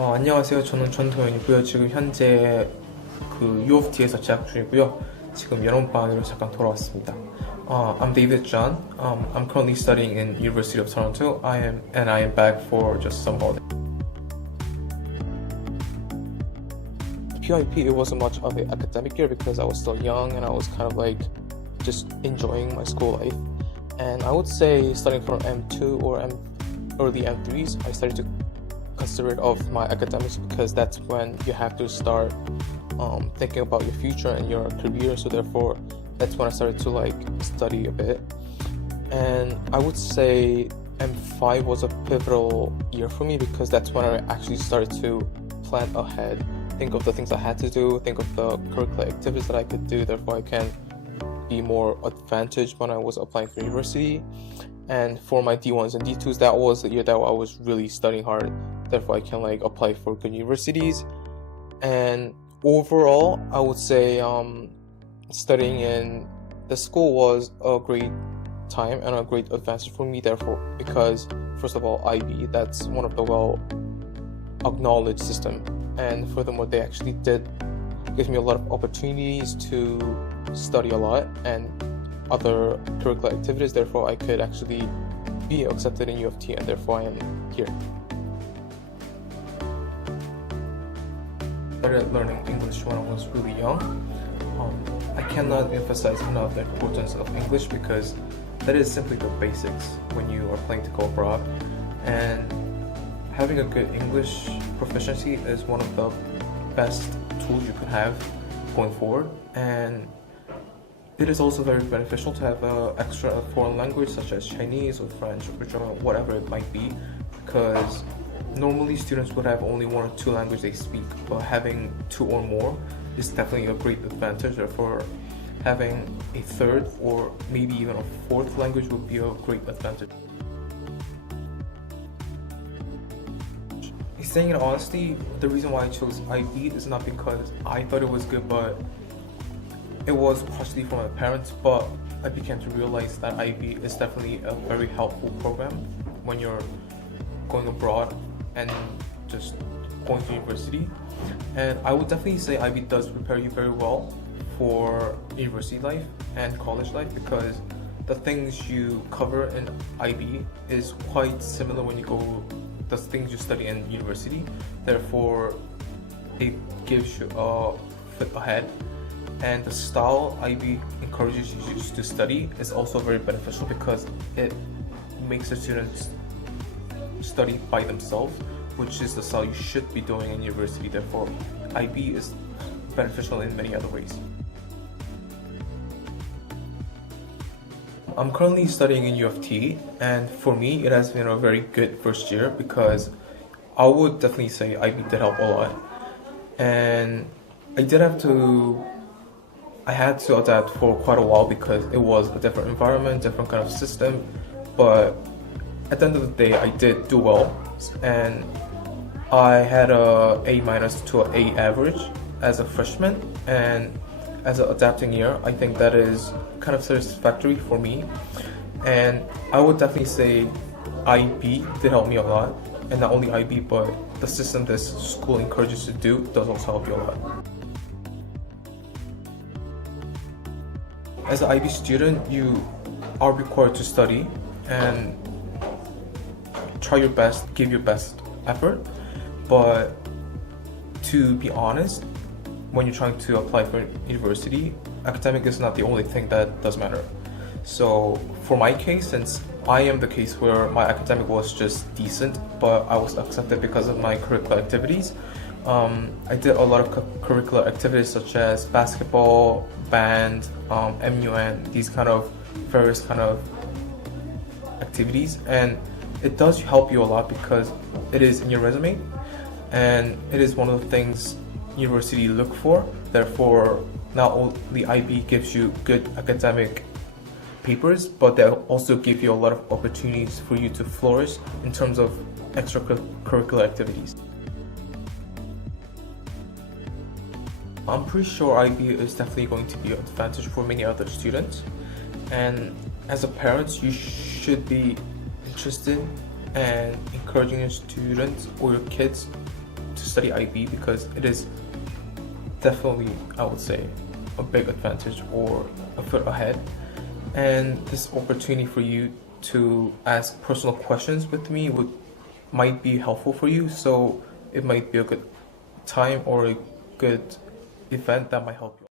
안녕하세요. 저는 전도연이고요. 지금 현재 그 U of T에서 재학 중이고요. 지금 여름방학으로 잠깐 돌아왔습니다. I'm David Jeon. I'm currently studying in University of Toronto. I am back for just some holiday. PIP, it wasn't much of an academic year because I was still young and I was kind of like just enjoying my school life. And I would say starting from M2 or early M3s, I started to consider it of my academics because that's when you have to start thinking about your future and your career. So therefore, that's when I started to like study a bit. And I would say M5 was a pivotal year for me because that's when I actually started to plan ahead, think of the things I had to do, think of the curricular activities that I could do. Therefore, I can be more advantaged when I was applying for university. And for my D1s and D2s, that was the year that I was really studying hard. Therefore, I can like apply for good universities. And overall, I would say studying in the school was a great time and a great advantage for me. Therefore, because first of all, IB, that's one of the well acknowledged system. And furthermore, they actually did give me a lot of opportunities to study a lot and other curricular activities. Therefore, I could actually be accepted in U of T, and therefore I am here. I started learning English when I was really young. I cannot emphasize enough the importance of English because that is simply the basics when you are planning to go abroad. And having a good English proficiency is one of the best tools you could have going forward. And it is also very beneficial to have an extra foreign language such as Chinese or French or German, whatever it might be, because normally students would have only one or two languages they speak, but having two or more is definitely a great advantage. Therefore, having a third or maybe even a fourth language would be a great advantage. Saying it honestly, the reason why I chose IB is not because I thought it was good, but it was partially from my parents. But I began to realize that IB is definitely a very helpful program when you're going abroad and just going to university. And I would definitely say IB does prepare you very well for university life and college life because the things you cover in IB is quite similar when you go the things you study in university. Therefore, it gives you a foot ahead. And the style IB encourages you to study is also very beneficial because it makes the students study by themselves, which is the style you should be doing in university. Therefore, IB is beneficial in many other ways. I'm currently studying in U of T, and for me, it has been a very good first year because I would definitely say IB did help a lot. And I had to adapt for quite a while because it was a different environment, different kind of system. But at the end of the day, I did do well, and I had a A- to an A average as a freshman, and as an adapting year, I think that is kind of satisfactory for me. And I would definitely say IB did help me a lot, and not only IB, but the system this school encourages you to do does also help you a lot. As an IB student, you are required to study and try your best, give your best effort. But to be honest, when you're trying to apply for university, academic is not the only thing that does matter. So for my case, since I am the case where my academic was just decent, but I was accepted because of my curricular activities, I did a lot of curricular activities such as basketball, band, MUN, these kind of various kind of activities, and it does help you a lot because it is in your resume, and it is one of the things university look for. Therefore, not only IB gives you good academic papers, but they'll also give you a lot of opportunities for you to flourish in terms of extracurricular activities. I'm pretty sure IB is definitely going to be an advantage for many other students, and as a parent, you should be interested and encouraging your students or your kids to study IB because it is definitely, I would say, a big advantage or a foot ahead. And this opportunity for you to ask personal questions with me might be helpful for you. So it might be a good time or a good event that might help you.